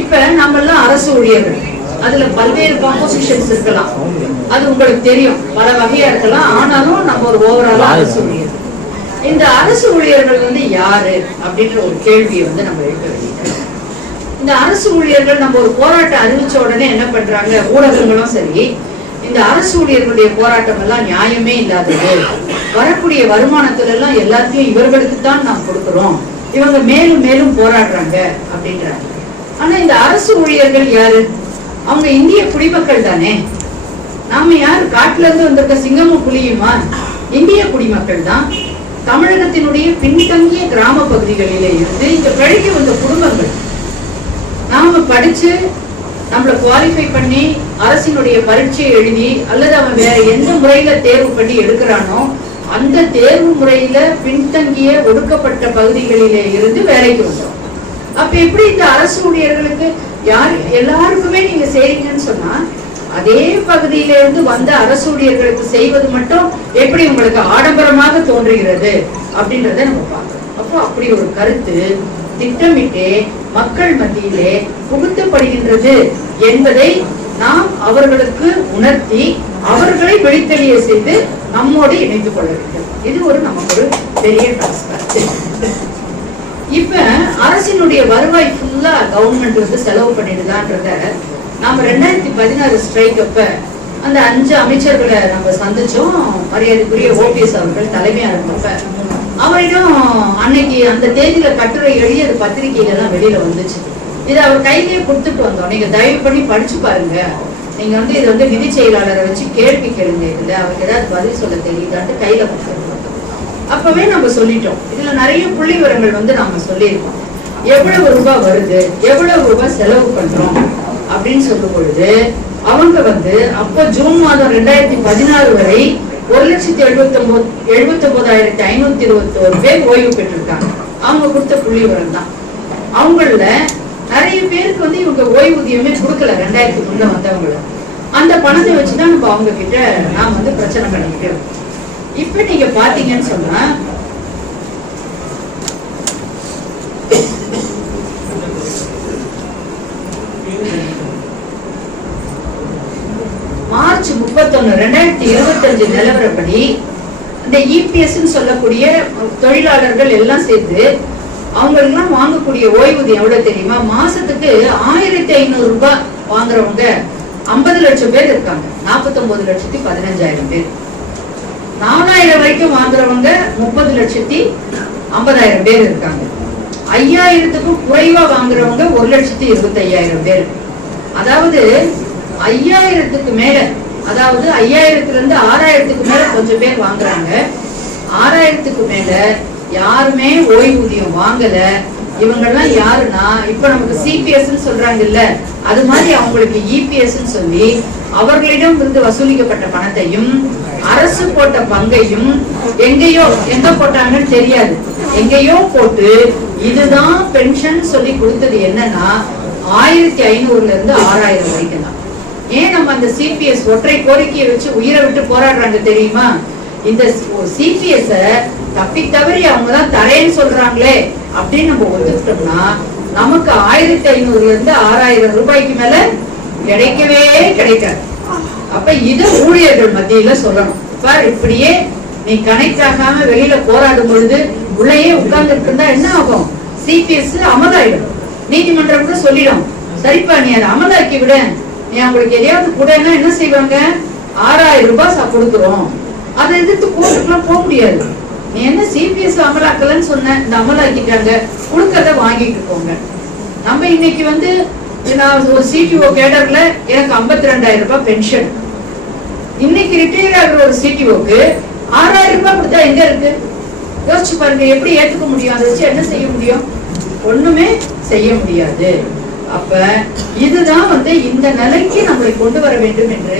இப்ப நம்ம எல்லாம் அரசு ஊழியர்கள், அதுல பல்வேறு காம்போசிஷன்ஸ் இருக்கலாம், அது உங்களுக்கு தெரியும், பல வகையா இருக்கலாம். ஆனாலும் நம்ம ஒரு ஓவராலா அரசு ஊழியர். இந்த அரசு ஊழியர்கள் வந்து யாரு அப்படின்ற ஒரு கேள்வியை வந்து நம்ம எழுப்ப வேண்டியது. இந்த அரசு ஊழியர்கள் நம்ம ஒரு போராட்டம் அறிவிச்ச உடனே என்ன பண்றாங்க, ஊடகங்களும் சரி, இந்த அரசு ஊழியர்களுடைய போராட்டம் எல்லாம் நியாயமே இல்லாதது, வரக்கூடிய வருமானத்துல எல்லாம் எல்லாத்தையும் இவர்களுக்கு தான் நாம் கொடுக்கிறோம், இவங்க மேலும் மேலும் போராடுறாங்க அப்படின்றாங்க. ஆனா இந்த அரசு ஊழியர்கள் யாரு? அவங்க இந்திய குடிமக்கள் தானே. நாம யாரு காட்டுல இருந்து வந்திருக்க சிங்கமும் புலியுமா? இந்திய குடிமக்கள் தான். தமிழகத்தினுடைய பின்தங்கிய கிராம பகுதிகளிலே இருந்து இங்க பிழைக்க வந்த குடும்பங்கள். நாம படிச்சு நம்மள குவாலிஃபை பண்ணி அரசினுடைய பரீட்சையை எழுதி அல்லது அவன் வேற எந்த முறையில தேர்வு பண்ணி எடுக்கிறானோ அந்த தேர்வு முறையில பின்தங்கிய ஒடுக்கப்பட்ட பகுதிகளிலே இருந்து வேலைக்கு வந்தோம். அப்ப எப்படி இந்த அரசு ஊழியர்களுக்கு யார் எல்லாருக்குமே நீங்க செய்றீங்கன்னு சொன்னா, அதே பகுதியில இருந்து வந்த அரசு ஊழியர்களுக்கு செய்வது மட்டும் எப்படி உங்களுக்கு ஆடம்பரமாக தோன்றுகிறது அப்படின்றத நம்ம பார்க்கணும். அப்போ அப்படி ஒரு கருத்து திட்டமிட்டே மக்கள் மத்தியிலே புகுத்தப்படுகின்றது என்பதை நாம் அவர்களுக்கு உணர்த்தி அவர்களை வெளித்தெளிய செய்து நம்மோடு இணைத்துக் கொள்ள வேண்டும். இது ஒரு நமக்கு ஒரு பெரிய டாஸ்க். இப்ப அரசினுடைய வருவாய் ஃபுல்லா கவர்மெண்ட் வந்து செலவு பண்ணிடுதான்றத நாம 2016 ஸ்ட்ரைக் அப்ப அந்த 5 அமைச்சர்களை நம்ம சந்திச்சோம். மரியாதைக்குரிய OPS அவர்கள் தலைமையா இருந்தப்ப அவரிடம் அன்னைக்கு அந்த தேதியில கட்டுரை எழுதி அது பத்திரிகையில எல்லாம் வெளியில வந்துச்சு. இதை அவர் கையிலேயே கொடுத்துட்டு வந்தோம். நீங்க தயவு பண்ணி படிச்சு பாருங்க, நீங்க வந்து இதை வந்து நிதி செயலாளரை வச்சு கேள்வி கேளுங்க, இதுல அவருக்கு ஏதாவது பதில் சொல்ல தெரியுதான்ட்டு கையில கொடுத்துருக்கோம். அப்பவே நம்ம சொல்லிட்டோம். இதுல நிறைய புள்ளி விவரங்கள் வந்து நாம சொல்லியிருக்கோம். எவ்வளவு ரூபாய் வருது, எவ்வளவு ரூபாய் செலவு பண்றோம் அப்படின்னு சொல்லும் பொழுது அவங்க வந்து அப்போ ஜூன் மாதம் 2016 வரை 1,79,521 பேர் ஓய்வு பெற்றிருக்காங்க. அவங்க கொடுத்த புள்ளி விவரம் தான். அவங்கள நிறைய பேருக்கு வந்து இவங்க ஓய்வூதியமே கொடுக்கல 2000க்கு முன்ன வந்தவங்கள. அந்த பணத்தை வச்சுதான் நம்ம அவங்க கிட்ட நாம வந்து பிரச்சனை பண்ணிக்கிட்டோம். இப்ப நீங்க பாத்தீங்கன்னு சொன்னா மார்ச் 31, 2025 நிலவரப்படி இந்த EPS சொல்லக்கூடிய தொழிலாளர்கள் எல்லாம் சேர்த்து அவங்களுக்கெல்லாம் வாங்கக்கூடிய ஓய்வூதியம் எவ்வளவு தெரியுமா? மாசத்துக்கு 1500 ரூபாய் வாங்குறவங்க 50 லட்சம் பேர் இருக்காங்க. 49,15,000 பேர். 4000 வரைக்கும் வாங்குறவங்க 30,50,000 பேர் இருக்காங்க. 5000க்கும் குறைவா வாங்குறவங்க 1,25,000 பேர். அதாவது 5000க்கு மேல, அதாவது 5000ல இருந்து 6000க்கு மேல கொஞ்சம் பேர் வாங்குறாங்க. 6000க்கு மேல யாருமே ஓய்வூதியம் வாங்கல. இவங்கெல்லாம் யாருன்னா இப்ப நமக்கு CPS சொல்றாங்க இல்ல, அது மாதிரி அவங்களுக்கு EPS சொல்லி அவர்களிடம் இருந்து வசூலிக்கப்பட்ட பணத்தையும் அரசு போட்ட பங்கையும் எங்க போட்டாங்கன்னு தெரியாது, எங்கேயோ போட்டு இதுதான் பென்ஷன் சொல்லி கொடுத்தது என்னன்னா 1500ல இருந்து 6000 வரைக்கும் தான். ஏன் நம்ம அந்த CPS ஒற்றை கோரிக்கையை வச்சு உயிரை விட்டு போராடுறாங்க தெரியுமா? இந்த CPS தப்பி தவறி அவங்கதான் தரேன்னு சொல்றாங்களே அப்படின்னு நம்ம ஒத்துக்கிட்டோம்னா நமக்கு 1500ல இருந்து 6000 ரூபாய்க்கு மேல கிடைக்கவே கிடைக்காது. அப்ப இத ஊழியர்கள் மத்தியில சொல்லணும். பார், இப்படியே நீ கனெக்ட் ஆகாம வெளியில போராடும் பொழுது உள்ளேயே உட்கார்ந்துட்டு இருந்தா என்ன ஆகும்? CPS அமலாயிடும். நீதிமன்றம் கூட சொல்லிடும், சரிப்பா நீ அதை அமலாக்கி விட, நீ அவங்களுக்கு எதையாவது கூடனா என்ன செய்வாங்க? 6000 ரூபாய் கொடுக்குறோம். அதை எதிர்த்து கோர்ட்டுக்குலாம் போக முடியாது. நீ என்ன CPS அமலாக்கலன்னு சொன்ன, இந்த அமலாக்கிட்டாங்க, கொடுக்கறத வாங்கிட்டு போங்க. நம்ம இன்னைக்கு வந்து நான் ஒரு CTO கேடர்ல எனக்கு 52,000 ரூபாய் பென்ஷன். இன்னைக்கு ரிட்டையர் ஆகிற ஒரு CTOக்கு 6000 ரூபாய் கொடுத்தா எங்க இருக்கு? யோசிச்சு பாருங்க, எப்படி ஏத்துக்க முடியும்? அதை வச்சு என்ன செய்ய முடியும்? ஒண்ணுமே செய்ய முடியாது. அப்ப இதுதான் வந்து இந்த நிலைக்கு நம்மளை கொண்டு வர வேண்டும் என்று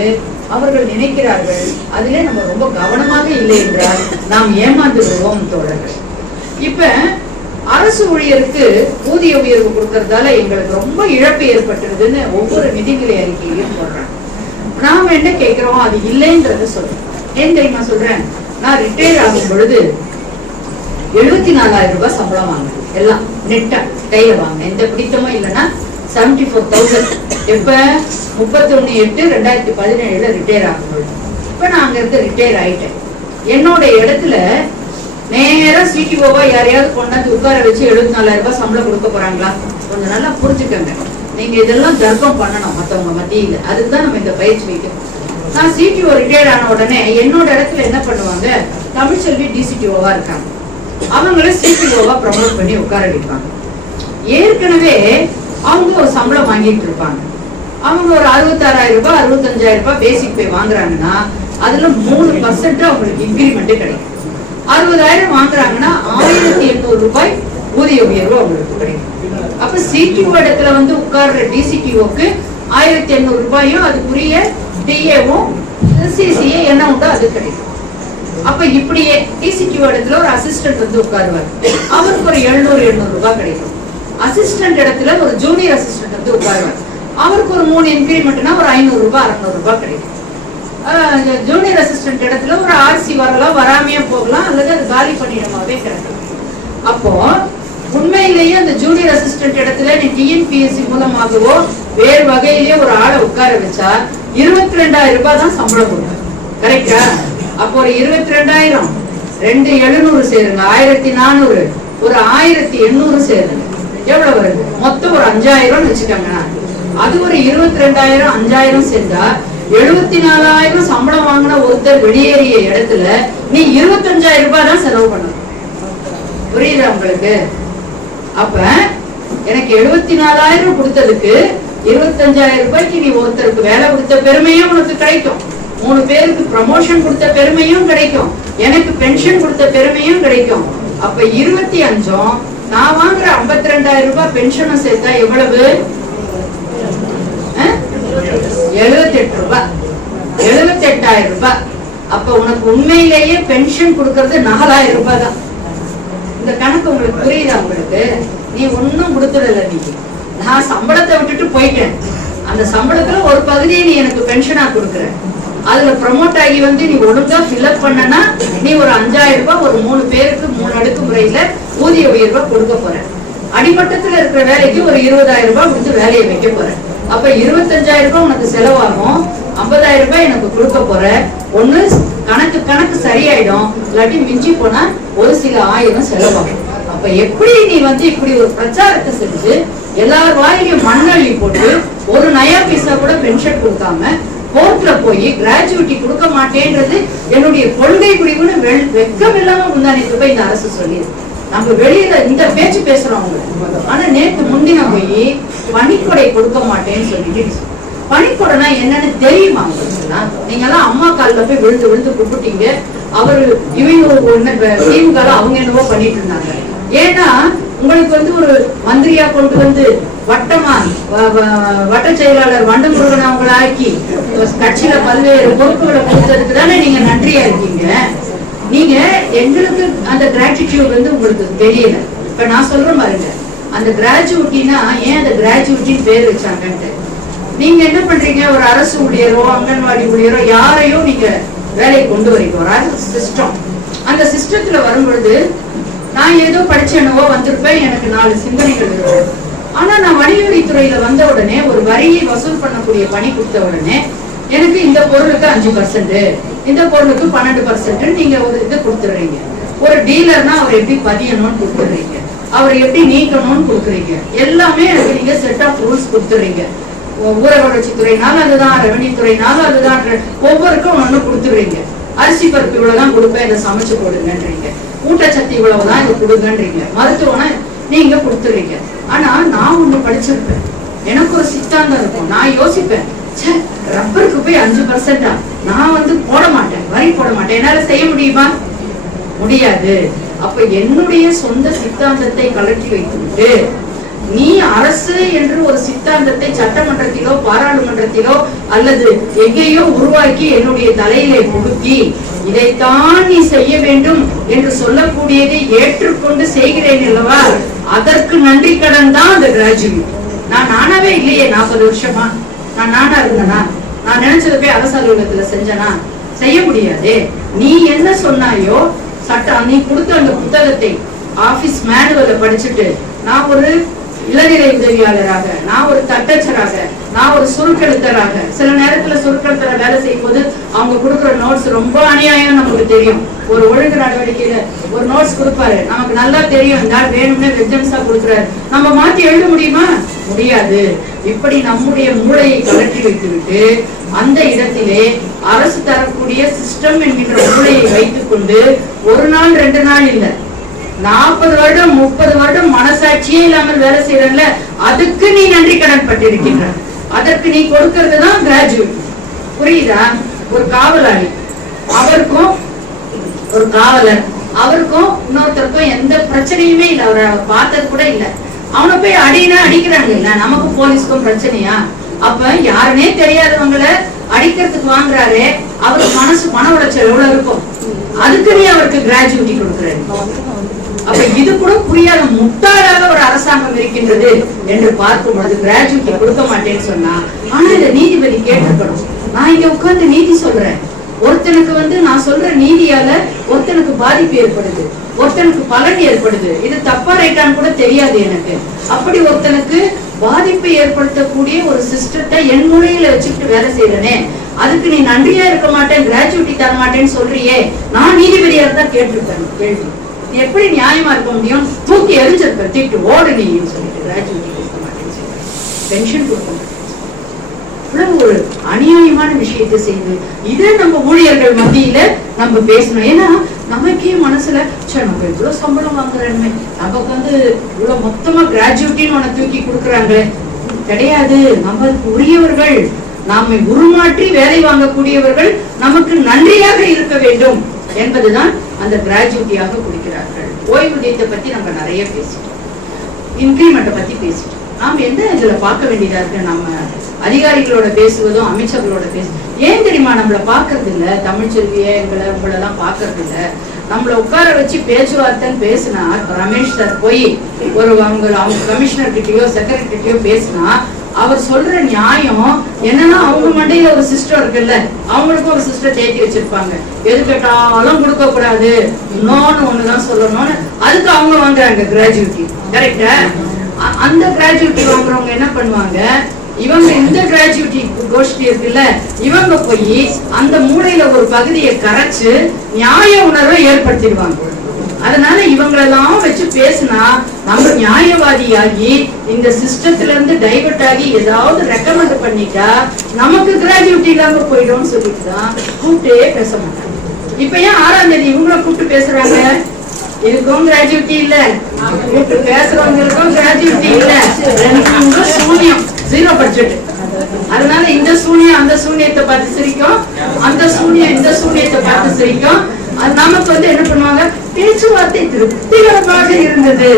அவர்கள் நினைக்கிறார்கள். அதிலே நம்ம ரொம்ப கவனமாக இல்லை என்றால் நாம் ஏமாந்து விடுவோம் தோழர்கள். இப்ப அரசு ஊழியருக்கு ஊதிய உயர்வு கொடுக்கறதால எங்களுக்கு ரொம்ப இழப்பு ஏற்பட்டுருதுன்னு ஒவ்வொரு நிதிநிலை அறிக்கையிலையும் சொல்றாங்க. நாம என்ன கேட்கிறோம்? அது இல்லைன்றத சொல்றேன். ஏன் தெரியுமா சொல்றேன்? நான் ரிட்டையர் ஆகும் பொழுது 74,000 ரூபாய் சம்பளம் வாங்கினேன். எல்லாம் நெட்டா கையில வாங்க, எந்த பிடித்தமும் இல்லைன்னா 74,000. எப்ப 31/8/2017 ரிட்டையர் ஆகும்போது. இப்ப நான் அங்க இருந்து ரிட்டையர் ஆயிட்டேன். என்னோட இடத்துல நேரா சிடிஓவா யாரையாவது கொண்டாந்து உட்கார வச்சு 74,000 ரூபாய் சம்பளம் கொடுக்க போறாங்களா? கொஞ்சம் நல்லா புரிஞ்சுக்கங்க. நீங்க இதெல்லாம் தர்க்கம் பண்ணணும் மத்தவங்க மத்தியில. அதுக்குதான் நம்ம இந்த பயிற்சி வைக்கணும். நான் சிடிஓ ரிட்டையர் ஆன உடனே என்னோட இடத்துல என்ன பண்ணுவாங்க, தமிழ்ச்செல்வி டிசிடிஓவா இருக்காங்க, அவங்கள சிடிஓவா ப்ரமோட் பண்ணி உட்கார வைப்பாங்க. ஏற்கனவே அவங்க ஒரு சம்பளம் வாங்கிட்டு இருப்பாங்க. அவங்க ஒரு 66,000 ரூபாய் 65,000 ரூபாய் பேசிக் பே வாங்குறாங்கன்னா அதுல 3% அவங்களுக்கு இன்கிரிமெண்ட் கிடைக்கும். 60,000 வாங்குறாங்கன்னா 1,800 ரூபாய் ஊதிய உயர்வு அவங்களுக்கு கிடைக்கும். அப்ப சிடிஓ இடத்துல வந்து உட்கார்ற டிசிடிஓக்கு 1,800 ரூபாயும் அதுக்குரிய டிஏவும் சிசிஏ என்ன உண்டோ அது கிடைக்கும். அப்ப இப்படியே டிசிடிஓ இடத்துல ஒரு அசிஸ்டன்ட் வந்து உட்காருவார், அவருக்கு ஒரு 700-800 ரூபாய் கிடைக்கும். அசிஸ்டன்ட் இடத்துல ஒரு ஜூனியர் அசிஸ்டன்ட் வந்து உட்காருவார், அவருக்கு ஒரு 3 இன்கிரிமெண்ட்னா ஒரு 500 ரூபாய் 600 ரூபாய் கிடைக்கும். ஜூனியர் அசிஸ்டன்ட் இடத்துல ஒரு ஆர்சி வரலாம், வராமையே போகலாம், அல்லது அது காலி பண்ணிடமாவே கிடைக்கும். அப்போ உண்மையிலேயே அந்த ஜூனியர் அசிஸ்டன்ட் இடத்துல நீ டிஎன்பிஎஸ்சி மூலமாகவோ வேறு வகையிலேயே ஒரு ஆளை உட்கார வச்சா 22,000 ரூபாய் தான் சம்பளம் கொடுக்கும். கரெக்டா? அப்போ ஒரு 22,000 2,700 சேருங்க, 1,400 ஒரு 1,800 சேருங்க, எவ்வளவு வருது? மொத்தம் ஒரு 5,000 வச்சுக்கோங்க. அது ஒரு 22,000 5,000 சேர்ந்தா 74,000 சம்பளம் வாங்கின ஒருத்தர் வெளியேறிய இடத்துல நீ 25,000 ரூபாய் தான் செலவு பண்ணணும். புரியுதா உங்களுக்கு? அப்ப எனக்கு 74,000 கொடுத்ததுக்கு 25,000 ரூபாய்க்கு நீ ஒருத்தருக்கு வேலை கொடுத்த பெருமையும் உனக்கு கிடைக்கும், 3 பேருக்கு ப்ரமோஷன் கொடுத்த பெருமையும் கிடைக்கும், எனக்கு பென்ஷன் கொடுத்த பெருமையும் கிடைக்கும். அப்ப 25 நான் வாங்குற 52,000 ரூபாய் பென்ஷனும் சேர்த்தா எவ்வளவு? 78 ரூபாய், 78,000 ரூபாய். அப்ப உனக்கு உண்மையிலேயே பென்ஷன் கொடுக்கறது 4,000 ரூபாய் தான். இந்த கணக்கு உங்களுக்கு புரியுதா? உங்களுக்கு நீ ஒன்னும் கொடுத்துடல, நீ நான் சம்பளத்தை விட்டுட்டு போயிட்டேன், அந்த சம்பளத்துல ஒரு பகுதியை நீ எனக்கு பென்ஷனா கொடுக்குற, அதுல ப்ரமோட் ஆகி வந்து நீ ஒழுங்கா ஃபில்அப் பண்ணனா நீ ஒரு 5,000 ரூபாய் ஒரு 3 பேருக்கு 3 அடுக்கு முறையில ஊதிய உயர்வா கொடுக்க போற. அடிமட்டத்துல இருக்கிற வேலைக்கு ஒரு 20,000 ரூபாய் கொடுத்து வேலையை வைக்க போற. அப்ப 25,000 ரூபாய் உனக்கு செலவாகும், 50,000 ரூபாய் எனக்கு கொடுக்க போற. ஒண்ணு கணக்கு சரியாயிடும், இல்லாட்டி மிஞ்சி போனா ஒரு சில 1000 செலவாகும். அப்ப எப்படி நீ வந்து இப்படி ஒரு பிரச்சாரத்தை செஞ்சு எல்லார் வாயிலையும் மண்ணள்ளி போட்டு ஒரு நயா பைசா கூட பென்ஷன் கொடுக்காம கோர்ட்ல போய் கிராஜுவிட்டி கொடுக்க மாட்டேன்றது என்னுடைய கொள்கை முடிவுன்னு வெக்கம் இல்லாம முந்தானேத்து போய் இந்த அரசு சொல்லிடு. நம்ம வெளியில இந்த பேச்சு பேசுறோம் உங்களுக்கு, ஆனா நேற்று முந்தின போய் பணிக்கொடை கொடுக்க மாட்டேன்னு சொல்லிட்டு, பணிக்கொடைனா என்னன்னு தெரியுமா உங்களுக்கு? நீங்க எல்லாம் அம்மா காலில் போய் விழுந்து விழுந்து கும்பிட்டீங்க. அவரு இவங்க திமுக அவங்க என்னவோ பண்ணிட்டு இருந்தாங்க. ஏன்னா உங்களுக்கு வந்து ஒரு மந்திரியா கொண்டு வந்து வட்ட செயலாளர் வண்டமுருகன் அவங்களை ஆக்கி கட்சியில பல்வேறு பொறுப்புகளை கொடுத்ததுக்கு தானே நீங்க நன்றியா இருக்கீங்க. நீங்க எங்களுக்கு அந்த கிராட்டிடியூட் வந்து உங்களுக்கு தெரியல. இப்ப நான் சொல்றேன் பாருங்க, அந்த கிராஜுவிட்டினா ஏன் அந்த கிராஜுவிட்டின்னு பேர் வச்சாங்கன்ட்டு. நீங்க என்ன பண்றீங்க, ஒரு அரசு ஊழியரோ அங்கன்வாடி ஊழியரோ யாரையோ நீங்க வேலையை கொண்டு வரீங்க, ஒரு அரசு சிஸ்டம். அந்த சிஸ்டத்துல வரும்பொழுது நான் ஏதோ படிச்சேனவோ வந்திருப்பேன், எனக்கு 4 சிந்தனைகள் இருக்கும். ஆனா நான் வணிகவரித்துறையில வந்த உடனே ஒரு வரியை வசூல் பண்ணக்கூடிய பணி கொடுத்த உடனே எனக்கு இந்த பொருளுக்கு 5%, இந்த பொருளுக்கு 12% நீங்க ஒரு இது கொடுத்துடுறீங்க. ஒரு டீலர்னா அவர் எப்படி பதியணும்னு கொடுத்துடுறீங்க, அவர் எப்படி நீக்கணும்னு கொடுக்குறீங்க. எல்லாமே எனக்கு நீங்க செட் ஆஃப் ரூல்ஸ் கொடுத்துடுறீங்க. ஊரக வளர்ச்சித்துறைனாலும் அதுதான், ரெவன்யூ துறைனாலும் அதுதான், ஒவ்வொருக்கும் ஒண்ணு கொடுத்துடுறீங்க. அரிசி பருப்பு இவ்வளவுதான் கொடுப்பேன், இதை சமைச்சு போடுங்கன்றீங்க. ஊட்டச்சத்து இவ்வளவுதான் இதை கொடுங்கன்றீங்க. மருத்துவம்னா நீங்க கொடுத்துடுறீங்க. ஆனா நான் ஒண்ணு படிச்சிருப்பேன், எனக்கு ஒரு சித்தாந்தம் இருக்கும். நான் யோசிப்பேன், ரப்பருக்கு போய் 5%, நான் வந்து போட மாட்டேன், வரி போட மாட்டேன், என்னால செய்ய முடியுமா? முடியாது. அப்ப என்னுடைய சொந்த சித்தாந்தத்தை கலட்டி வைத்துவிட்டு நீ அரசு என்று ஒரு சித்தாந்தத்தை சட்டமன்றத்திலோ பாராளுமன்றத்திலோ அல்லது எங்கேயோ உருவாக்கி என்னுடைய தலையிலே புகுத்தி இதைத்தான் நீ செய்ய வேண்டும் என்று சொல்லக்கூடியதை ஏற்றுக்கொண்டு செய்கிறேன் அல்லவா, அதற்கு நன்றி கடன் தான் அந்த கிராஜுவேட். நான் நானாவே இல்லையே 40 வருஷமா. நான் நானா இருந்தனா? நான் நினைச்சத போய் அரசு அலுவலகத்துல செஞ்சனா? செய்ய முடியாது. நீ என்ன சொன்னாயோ சட்டம், நீ கொடுத்த அந்த புத்தகத்தை ஆபீஸ் மேனுவலை படிச்சுட்டு நான் ஒரு இளநிலை உதவியாளராக, நான் ஒரு தட்டச்சராக, நான் ஒரு சுருக்கெழுத்தராக, சில நேரத்துல சுருக்கெழுத்தர வேலை செய்யும் போது அவங்க கொடுக்குற நோட்ஸ் ரொம்ப அநியாயம் நமக்கு தெரியும். ஒரு ஒழுங்கு நடவடிக்கையில ஒரு நோட்ஸ் கொடுப்பாரு, நமக்கு நல்லா தெரியும் இந்த வேணும்னே வெஜன்ஸா கொடுக்குறாரு, நம்ம மாத்தி எழுத முடியுமா? முடியாது. இப்படி நம்முடைய மூளையை கலட்டி வைத்துவிட்டு அந்த இடத்திலே அரசு தரக்கூடிய சிஸ்டம் என்கின்ற மூளையை வைத்துக் கொண்டு ஒரு நாள் 2 நாள் இல்ல, 40 வருடம் 30 வருடம் மனசாட்சியே இல்லாமல் வேலை செய்யறல, அதுக்கு நீ நன்றி கடன் பட்டிருக்கின்ற. அதற்கு நீ கொடுக்கிறது தான் கிராஜுவேட். புரியுதா? ஒரு காவலாளி, அவருக்கும் ஒரு காவலர், அவருக்கும் இன்னொருத்தருக்கும் எந்த பிரச்சனையுமே இல்லை, அவரை பார்த்தது கூட இல்லை. அவனை போய் அடினா அடிக்கிறாங்க இல்ல, நமக்கு போலீஸ்க்கும் பிரச்சனையா? அப்ப யாருன்னே தெரியாதவங்களை அடிக்கிறதுக்கு வாங்குறாரு, அவருக்கு மனசு மன உளைச்சல் எவ்வளவு இருக்கும்? அதுக்கு நீ அவருக்கு கிராஜுவிட்டி கொடுக்குறாரு. அப்ப இது கூட புரியாத முட்டாளாக ஒரு அரசாங்கம் இருக்கின்றது என்று பார்க்கும் பொழுது கிராஜுவிட்டி கொடுக்க மாட்டேன்னு சொன்னா, ஆனா இந்த நீதிபதி கேட்டிருக்கணும். நான் இங்க உட்கார்ந்து நீதி சொல்றேன், ஒருத்தனுக்கு நான் சொல்ற நீதியால ஒருத்தனுக்கு பாதிப்பு ஏற்படுது, ஒருத்தனுக்கு பலன் ஏற்படுது, இது தப்பா ரைட்டான்னு கூட தெரியாது எனக்கு. அப்படி ஒருத்தனுக்கு பாதிப்பை ஏற்படுத்தக்கூடிய ஒரு சிஸ்டத்தை என் மூலையில வச்சுக்கிட்டு வேலை செய்யறனே, அதுக்கு நீ நன்றியா இருக்க மாட்டேன், கிராஜுவிட்டி தர மாட்டேன்னு சொல்றியே, நான் நீதிபதியா தான் கேட்டிருப்பேன் கேள்வி. எப்படி நியாயமா இருக்க முடியும்? தூக்கி எரிஞ்சிருப்ப, திட்டு ஓடு நீன்னு சொல்லிட்டு கிராஜுவிட்டி கொடுக்க மாட்டேன்னு சொல்றேன், பென்ஷன் கொடுக்க மாட்டேன். ஒரு அநியாயமான விஷயத்தை செய்து இதை நம்ம ஊழியர்கள் மத்தியில நம்ம பேசணும். ஏன்னா நமக்கே மனசுல நம்ம இவ்வளவு சம்பளம் வாங்குறேன்னு, நமக்கு இவ்வளவு மொத்தமா கிராஜுவிட்டின்னு உன தூக்கி கொடுக்குறாங்களே, கிடையாது. நம்ம உரியவர்கள், நாம உருமாற்றி வேலை வாங்கக்கூடியவர்கள் நமக்கு நன்றியாக இருக்க வேண்டும் என்பதுதான் அந்த கிராஜுவிட்டியாக கொடுக்கிறார்கள். ஓய்வூதியத்தை பத்தி நம்ம நிறைய பேசிட்டோம், இன்கிரிமெண்ட்டை பத்தி பேசிட்டோம். நாம் என்ன இதுல பார்க்க வேண்டியதா இருக்கு? நம்ம அதிகாரிகளோட பேசுவதும் அமைச்சர்களோட ஏன் தெரியுமா நம்மள பாக்குறது இல்ல? தமிழ்ச்செல்விய உங்களெல்லாம் பாக்குறது இல்ல. நம்மள உட்கார வச்சு பேச்சுவார்த்தைன்னு பேசினா, ரமேஷ் சார் போய் அவங்க கமிஷனர் கிட்டயோ செக்ரட்டரி கிட்டயோ பேசினா, அவர் சொல்ற நியாயம் என்னன்னா, அவங்க மண்டையில ஒரு சிஸ்டம் இருக்குல்ல, அவங்களுக்கும் ஒரு சிஸ்டம் தேக்கி வச்சிருப்பாங்க. எது கேட்டாலும் கொடுக்க கூடாது, இன்னொன்னு ஒண்ணுதான் சொல்லணும்னு, அதுக்கு அவங்க வாங்குறாங்க கிராஜுவிட்டி. கரெக்டா? அந்த கிராஜுவிட்டி வாங்குறவங்க என்ன பண்ணுவாங்க, இவங்க இந்த கிராஜுவிட்டி கோஷ்டி இருக்குல்ல, இவங்க போய் அந்த மூளையில ஒரு பகுதியை கரைச்சு நியாய உணர்வை ஏற்படுத்திடுவாங்க. அதனால இவங்களெல்லாம் வச்சு பேசினா நம்ம நியாயவாதியாகி இந்த சிஸ்டத்துல இருந்து டைவர்ட் ஆகி ஏதாவது ரெக்கமெண்ட் பண்ணிட்டா நமக்கு கிராஜுவிட்டி இல்லாம போயிடும் சொல்லிட்டுதான் கூப்பிட்டே பேச மாட்டாங்க. இப்ப ஏன் 6ஆம் தேதி இவங்களை கூப்பிட்டு பேசுறாங்க? இதுக்கும் கிராஜுவிட்டி இல்ல, கூப்பிட்டு பேசுறவங்களுக்கும் கிராஜுவிட்டி இல்ல, சூன்யம், 0 பட்ஜெட். அதனால இந்த சூனியம் அந்த சூனியத்தை பார்த்து சிரிக்கும், அந்த சூனியம் இந்த சூனியத்தை பார்த்து சிரிக்கும். அது நமக்கு என்ன பண்ணுவாங்க, பேச்சுவார்த்தை திருப்திகரமாக இருந்தது,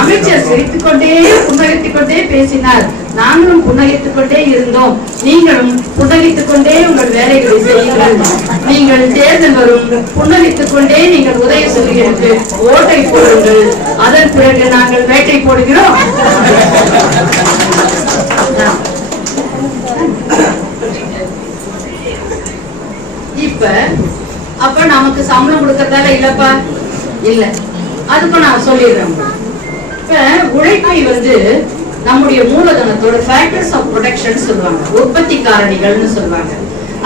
அமைச்சர் சிரித்துக் கொண்டே புன்னகைத்துக் கொண்டே பேசினார், நாங்களும் புன்னகைத்துக் கொண்டே இருந்தோம், நீங்களும் புன்னகைத்துக் கொண்டே உங்கள் வேலைகளை செய்யுங்கள், நீங்கள் தேர்தல் வரும் புன்னகைத்துக் கொண்டே நீங்கள் உதய சொல்லிகளுக்கு ஓட்டை போடுங்கள், அதன் பிறகு நாங்கள் வேட்டை போடுகிறோம். இப்ப அப்ப நமக்கு சம்பளம் கொடுக்கறதால இல்லப்பா இல்ல, அதுக்கும் நான் சொல்லிடுறேன். இப்ப உழைப்பை நம்முடைய மூலதனத்தோட ஃபேக்டர்ஸ் ஆஃப் ப்ரொடக்ஷன் சொல்லுவாங்க, உற்பத்தி காரணிகள்னு சொல்லுவாங்க.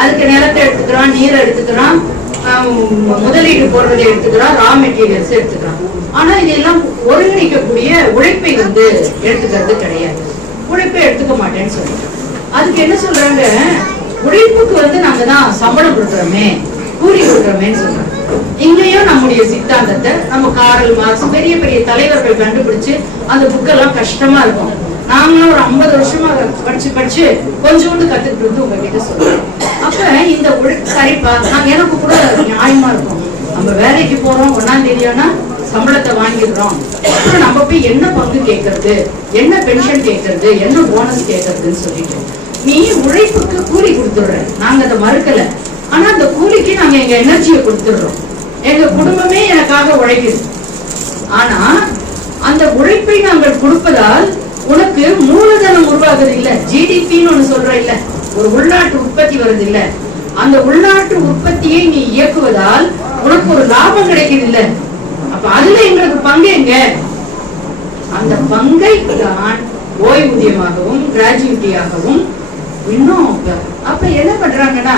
அதுக்கு நிலத்தை எடுத்துக்கிறோம், நீரை எடுத்துக்கிறோம், முதலீடு போடுறதை எடுத்துக்கிறோம், ரா மெட்டீரியல்ஸ் எடுத்துக்கிறோம். ஆனா இதெல்லாம் ஒருங்கிணைக்கக்கூடிய உழைப்பை எடுத்துக்கிறது கிடையாது. உழைப்பை எடுத்துக்க மாட்டேன்னு சொல்லுவாங்க. அதுக்கு என்ன சொல்றாங்க, உழைப்புக்கு நாங்க தான் சம்பளம் கொடுக்குறோமே, கூலி கொடுக்குறோமேன்னு சொல்றாங்க. இங்கேயும் நம்முடைய சித்தாந்தத்தை நம்ம காரல் மார்க்ஸ் பெரிய பெரிய தலைவர்கள் கண்டுபிடிச்சு அந்த புக்கெல்லாம் கஷ்டமா இருக்கும். நாங்களும் ஒரு 50 வருஷமா படிச்சு கொஞ்சோண்டு கத்துக்கிட்டு உங்ககிட்ட சொல்றோம். அப்ப இந்த சரிப்பா, நாங்க எனக்கு கூட நியாயமா இருக்கும், நம்ம வேலைக்கு போறோம், 1ஆம் தேதியானா சம்பளத்தை வாங்கிடுறோம், அப்புறம் நம்ம போய் என்ன பங்கு கேட்கறது, என்ன பென்ஷன் கேட்கறது, என்ன போனஸ் கேட்கறதுன்னு சொல்லிட்டு நீ உழைப்புக்கு கூலி கொடுத்துடுற, நாங்க அதை மறுக்கல. ஆனா அந்த கூலிக்கு நாங்க எங்க எனர்ஜியை கொடுத்துடுறோம், எங்க குடும்பமே எனக்காக உழைக்குது. ஆனா அந்த உழைப்பை நாங்கள் கொடுப்பதால் உனக்கு மூலதனம் உருவாகுது இல்ல, ஜிடிபின்னு ஒண்ணு சொல்ற இல்ல, ஒரு உள்நாட்டு உற்பத்தி வருது இல்ல, அந்த உள்நாட்டு உற்பத்தியை நீ இயக்குவதால் உனக்கு ஒரு லாபம் கிடைக்குது இல்ல, அப்ப அதுல எங்களுக்கு பங்கு எங்க? அந்த பங்கை தான் ஓய்வூதியமாகவும் கிராஜுவிட்டியாகவும் இன்னும். அப்ப என்ன பண்றாங்கன்னா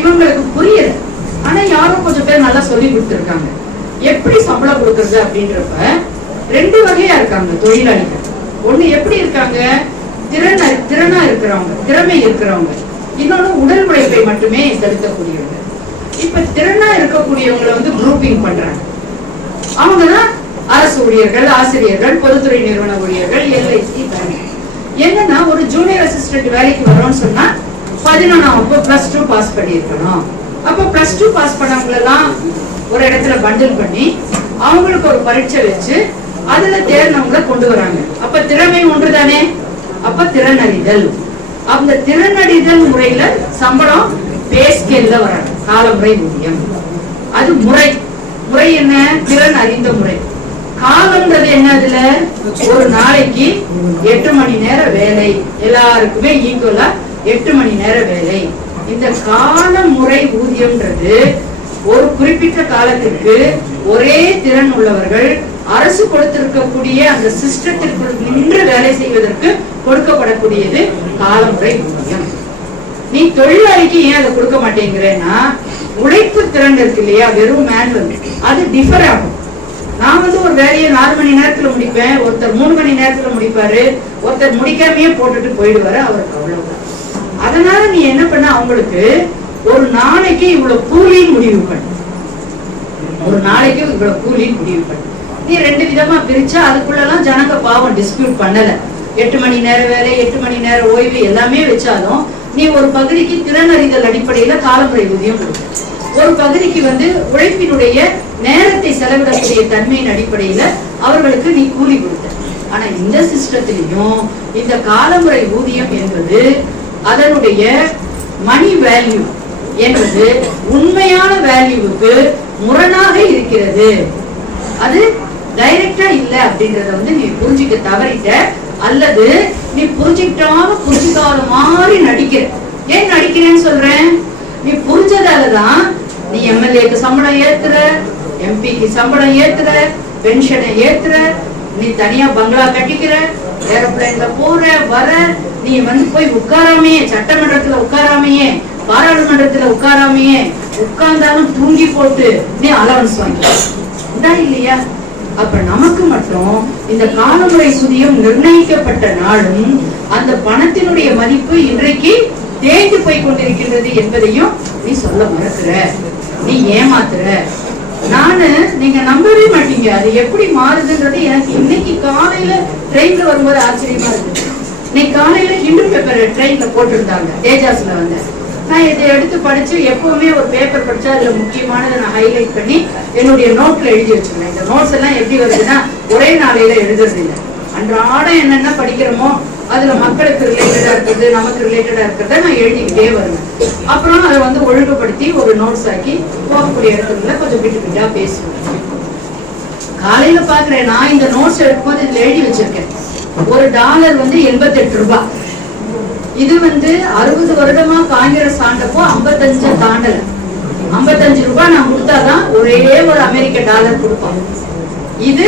இவங்களுக்கு புரியல. ஆனா யாரும் கொஞ்சம் பேர் நல்லா சொல்லி கொடுத்துருக்காங்க எப்படி சம்பளம் கொடுக்கறது அப்படின்றப்ப. ரெண்டு வகையா இருக்காங்க தொழிலாளிகள். ஒண்ணு எப்படி இருக்காங்க, திறனா இருக்கிறவங்க, திறமை இருக்கிறவங்க. இன்னொன்னு உடல் உழைப்பை மட்டுமே செலுத்தக்கூடியவங்க. இப்ப திறனா இருக்கக்கூடியவங்களை வந்து குரூப்பிங் பண்றாங்க. அவங்கதான் அரசு ஊழியர்கள், ஆசிரியர்கள், பொதுத்துறை நிறுவன ஊழியர்கள், எல்ஐசி. என்னன்னா ஒரு ஜூனியர் அசிஸ்டன்ட் வேலைக்கு வரோம்னு சொன்னா 11 பிளஸ் 2 பாஸ் பண்ணிருக்கணும். அப்ப பிளஸ் 2 பாஸ் பண்ணவங்களெல்லாம் ஒரு இடத்துல பண்டில் பண்ணி அவங்களுக்கு ஒரு பரீட்சை வச்சு அதுல தேர்ந்தவங்களை கொண்டு வராங்க. அப்ப திறமை ஒன்றுதானே. அப்ப திறனறிதல். அந்த திறனறிதல் முறையில சம்பளம் பே ஸ்கேல்ல வராங்க. காலமுறை ஊதியம் அது முறை. முறை என்ன, திறன் அறிந்த முறை. காலம்ன்றது என்ன, அதுல ஒரு நாளைக்கு 8 மணி நேர வேலை, எல்லாருக்குமே ஈக்குவலா 8 மணி நேர வேலை. இந்த கால முறை ஊதியம்ன்றது ஒரு குறிப்பிட்ட காலத்திற்கு ஒரே திறன் உள்ளவர்கள் அரசு கொடுத்திருக்கக்கூடிய அந்த சிஸ்டத்திற்குள் நின்று வேலை செய்வதற்கு கொடுக்கப்படக்கூடியது காலமுறை ஊதியம். நீ தொழிலாளிக்கு ஏன் அதை கொடுக்க மாட்டேங்கிறேன்னா, உழைப்பு திறன் இருக்கு இல்லையா, வெறும் மேனுவல், அது டிஃபர் ஆகும். நான் வந்து ஒரு வேலையை 4 மணி நேரத்துல முடிப்பேன், ஒருத்தர் 3 மணி நேரத்துல முடிப்பாரு, ஒருத்தர் முடிக்காமையே போட்டுட்டு போயிடுவாரு, அவருக்கு அவ்வளவுதான். அதனால நீ என்ன பண்ண, அவங்களுக்கு ஒரு நாளைக்கு இவ்வளவு கூலி முடிவு பண்ணு, ஒரு நாளைக்கு இவ்வளவு கூலி முடிவு பண்ணு. நீ 2 விதமா பிரிச்சா அதுக்குள்ளலாம் ஜனங்க பாவம் டிஸ்பியூட் பண்ணல. 8 மணி நேர வேலை, 8 மணி நேர ஓய்வு எல்லாமே வச்சாலும் நீ ஒரு பகுதிக்கு திறனறிதல் அடிப்படையில காலமுறை ஊதியம் கொடுக்க, ஒரு பகுதிக்கு வந்து உழைப்பினுடைய நேரத்தை செலவிடக்கூடிய தன்மையின் அடிப்படையில அவர்களுக்கு நீ கூலி கொடுத்த. ஆனா இந்த சிஸ்டத்திலையும் இந்த காலமுறை ஊதியம் என்பது அதனுடைய மணி வேல்யூ என்பது உண்மையான வேல்யூவுக்கு முரணாக இருக்கிறது. அது டைரக்டா இல்ல அப்படின்றத வந்து நீ புரிஞ்சுக்க தவறிட்ட, அல்லது நீ புரிஞ்சுக்காத மாதிரி நடிக்கிற. ஏன் நடிக்கிறேன்னு சொல்றேன், நீ புரிஞ்சதாலதான் நீ எம்எல்ஏக்கு சம்பளம் ஏத்துற, எம்பிக்கு சம்பளம் ஏத்துற, பென்ஷனை ஏத்துற, நீ தனியா பங்களா கட்டிக்கிற, ஏரோப்ளைன்ல போற வர, நீ வந்து போய் உட்காராமையே, சட்டமன்றத்துல உட்காராமையே, பாராளுமன்றத்துல உட்காராமையே, உட்கார்ந்தாலும் தூங்கி போட்டு நீ அலவன்ஸ் வாங்கிட்டா இல்லையா? அப்ப நமக்கு மட்டும் இந்த காலமுறை ஊதியம் நிர்ணயிக்கப்பட்ட நாளும் அந்த பணத்தினுடைய மதிப்பு இன்றைக்கு தேய்ந்து போய் கொண்டிருக்கின்றது என்பதையும் நீ சொல்ல மறுக்கிற, நீ ஏமாத்துற. நீங்க நம்பவே மாட்டீங்க அது எப்படி மாறுதுன்றது. எனக்கு இன்னைக்கு காலையில ட்ரெயின்ல வரும்போது ஆச்சரியமா இருக்கு. இன்னைக்கு காலையில ஹிந்து பேப்பர் ட்ரெயின்ல போட்டிருந்தாங்க, தேஜாஸ்ல வந்து. நான் இதை எடுத்து படிச்சு, எப்பவுமே ஒரு பேப்பர் படிச்சா அதுல முக்கியமானதை நான் ஹைலைட் பண்ணி என்னுடைய நோட்ல எழுதி வச்சுக்கிறேன். இந்த நோட்ஸ் எல்லாம் எப்படி வருதுன்னா ஒரே நாளையில எழுதுறது இல்லை. அன்றாடம் என்னென்ன படிக்கிறோமோ அதுல மக்களுக்கு ரிலேட்டடா இருக்கிறது, நமக்கு ரிலேட்டடா இருக்கிறத நான் எழுதிக்கிட்டே வருவேன். அப்புறம் அதை வந்து ஒழுங்குபடுத்தி ஒரு நோட்ஸ் ஆக்கி போகக்கூடிய இடத்துல கொஞ்சம் விட்டு விட்டா பேசுவேன். காலையில பாக்குறேன், நான் இந்த நோட்ஸ் எடுக்கும்போது இதுல எழுதி வச்சிருக்கேன், $1 வந்து 88 ரூபாய். இது வந்து 60 வருடமா காங்கிரஸ் ஆண்டப்போ 55 தாண்டல. 55 ரூபாய் நான் கொடுத்தாதான் ஒரே ஒரு அமெரிக்க டாலர் கொடுப்பாங்க. இது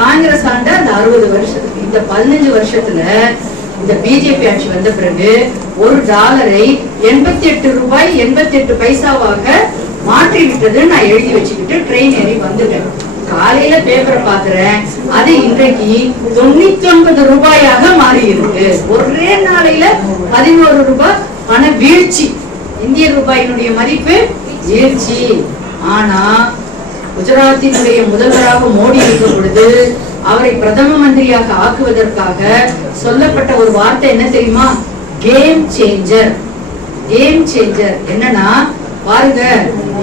காங்கிரஸ் ஆண்ட அந்த 60 வருஷத்துக்கு. இந்த 15 வருஷத்துல இந்த பிஜேபி ஆட்சி வந்த பிறகு $1 88 ரூபாய் 88 பைசாவாக மாற்றி விட்டது. நான் எழுதி வச்சுக்கிட்டு ட்ரெயின் ஏறி வந்துட்டேன். காலையில பேப்பரை பாக்குறேன், அது இன்றைக்கு 99 ரூபாயாக மாறி இருக்கு. ஒரே நாளையில 11 ரூபாய் பண வீழ்ச்சி. இந்திய ரூபாயினுடைய மதிப்பு வீழ்ச்சி. ஆனா குஜராத்தினுடைய முதல்வராக மோடி இருக்கும் பொழுது அவரை பிரதம மந்திரியாக ஆக்குவதற்காக சொல்லப்பட்ட ஒரு வார்த்தை என்ன தெரியுமா? Game changer. கேம் சேஞ்சர் என்னன்னா, பாருங்க,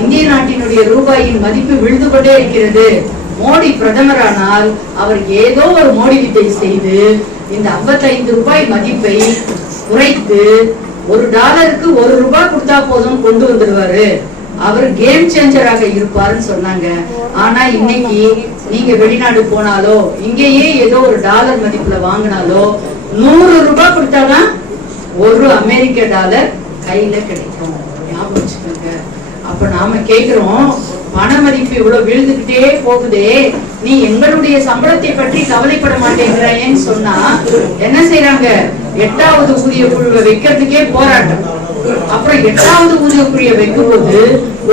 இந்திய நாட்டினுடைய ரூபாயின் மதிப்பு விழுந்து கொண்டே இருக்கிறது. மோடி பிரதமரானால் அவர் ஏதோ ஒரு மோடி வித்தை செய்து இந்த 55 ரூபாய் மதிப்பை குறைத்து $1க்கு 1 ரூபாய் கொடுத்தா போதும் கொண்டு வந்துடுவாரு. அவர் கேம் சேஞ்சராக இருப்பாருன்னு சொன்னாங்க. ஆனா இன்னைக்கு நீங்க வெளிநாடு போனாலோ, இங்கேயே ஏதோ ஒரு டாலர் மதிப்புல வாங்கினாலோ 100 ரூபாய் கொடுத்தாதான் ஒரு அமெரிக்க டாலர் கையில கிடைக்கும். ஞாபகம் வச்சுக்கோங்க. அப்ப நாம கேக்குறோம், பண மதிப்பு இவ்வளவு விழுந்துகிட்டே போகுதே, நீ எங்களுடைய சம்பளத்தை பற்றி கவலைப்பட மாட்டேங்கிறாயேன்னு சொன்னா என்ன செய்யறாங்க? 8வது ஊதிய குழுவை வைக்கிறதுக்கே போராட்டம். அப்புறம் 8வது ஊதிய குழுவை வைக்கும் போது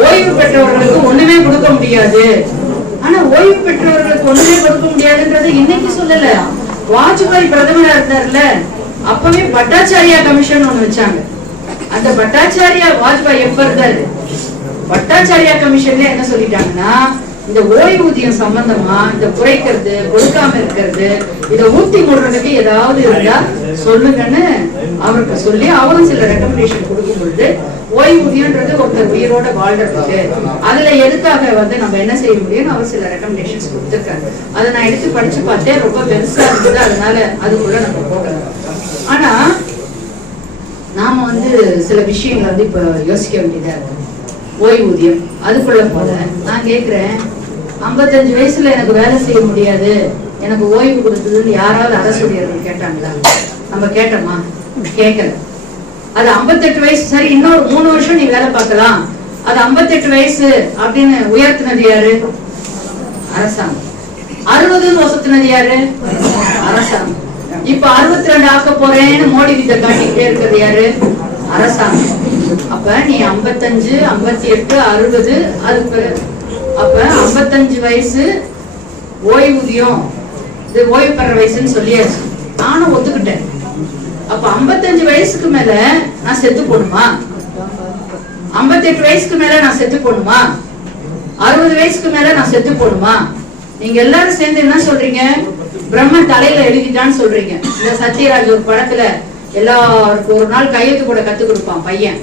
ஓய்வு பெற்றவர்களுக்கு ஒண்ணுமே கொடுக்க முடியாது. ஆனா ஓய்வு பெற்றவர்களுக்கு ஒண்ணுமே கொடுக்க முடியாதுன்றது இன்னைக்கு சொல்லல, வாஜ்பாய் பிரதமரா இருந்தார்ல அப்பவே பட்டாச்சாரியா கமிஷன் ஒண்ணு வச்சாங்க. அந்த பட்டாச்சாரியா வாஜ்பாய் எப்ப இருந்தாரு, பட்டாச்சாரியா கமிஷன்ல என்ன சொல்லிட்டாங்கன்னா, இந்த ஓய்வூதியம் சம்பந்தமா இந்த குறைக்கிறது கொடுக்காம இருக்கிறது இதை ஊத்தி போடுறதுக்கு ஏதாவது இருந்தா சொல்லுங்கன்னு அவருக்கு சொல்லி அவரும் சில ரெக்கமெண்டேஷன் கொடுக்கும் பொழுது, ஓய்வூதியம்ன்றது ஒருத்தர் உயிரோட வாழ்றதுக்கு அதுல எதுக்காக நம்ம என்ன செய்ய முடியும்னு அவர் சில ரெக்கமெண்டேஷன்ஸ் கொடுத்திருக்காரு. அதை நான் எடுத்து படிச்சு பார்த்தேன், ரொம்ப பெருசா இருந்தது, அதனால அதுக்குள்ள நம்ம போகலாம். ஆனா நாம சில விஷயங்கள் இப்ப யோசிக்க வேண்டியதா இருக்கு. ஓய்வூதியம் அதுக்குள்ள போல நான் கேக்குறேன், 55 வயசுல எனக்கு வேலை செய்ய முடியாது, எனக்கு ஓய்வு கொடுத்ததுன்னு யாராவது அரசு ஊழியர்கள் கேட்டாங்களா? நம்ம கேட்டோமா? கேட்கல. அது 58 வயசு சரி, இன்னொரு 3 வருஷம் நீ வேலை பார்க்கலாம், அது 58 வயசு அப்படின்னு உயர்த்தினது யாரு? அரசாங்கம். 60 வசத்தினது யாரு? அரசாங்கம். இப்ப 62 ஆக்க போறேன்னு மோடி வித்தை காட்டிக்கிட்டே இருக்கிறது யாரு? அரசாங்கம். அப்ப நீ 55, 58, 60 அதுக்கு அப்ப 55 வயசு ஓய்வூதியம், இது ஓய்வு பெற வயசுன்னு சொல்லியாச்சு, நானும் ஒத்துக்கிட்டேன். அப்ப 55 வயசுக்கு மேல நான் செத்து போணுமா? 58 வயசுக்கு மேல நான் செத்து போணுமா? 60 வயசுக்கு மேல நான் செத்து போணுமா? நீங்க எல்லாரும் சேர்ந்து என்ன சொல்றீங்க? பிரம்மன் தலையில எழுதிட்டான்னு சொல்றீங்க. இந்த சத்யராஜ் ஒரு படத்துல எல்லாருக்கும் ஒரு நாள் கையெழுத்து போட கத்து கொடுப்பான் பையன்.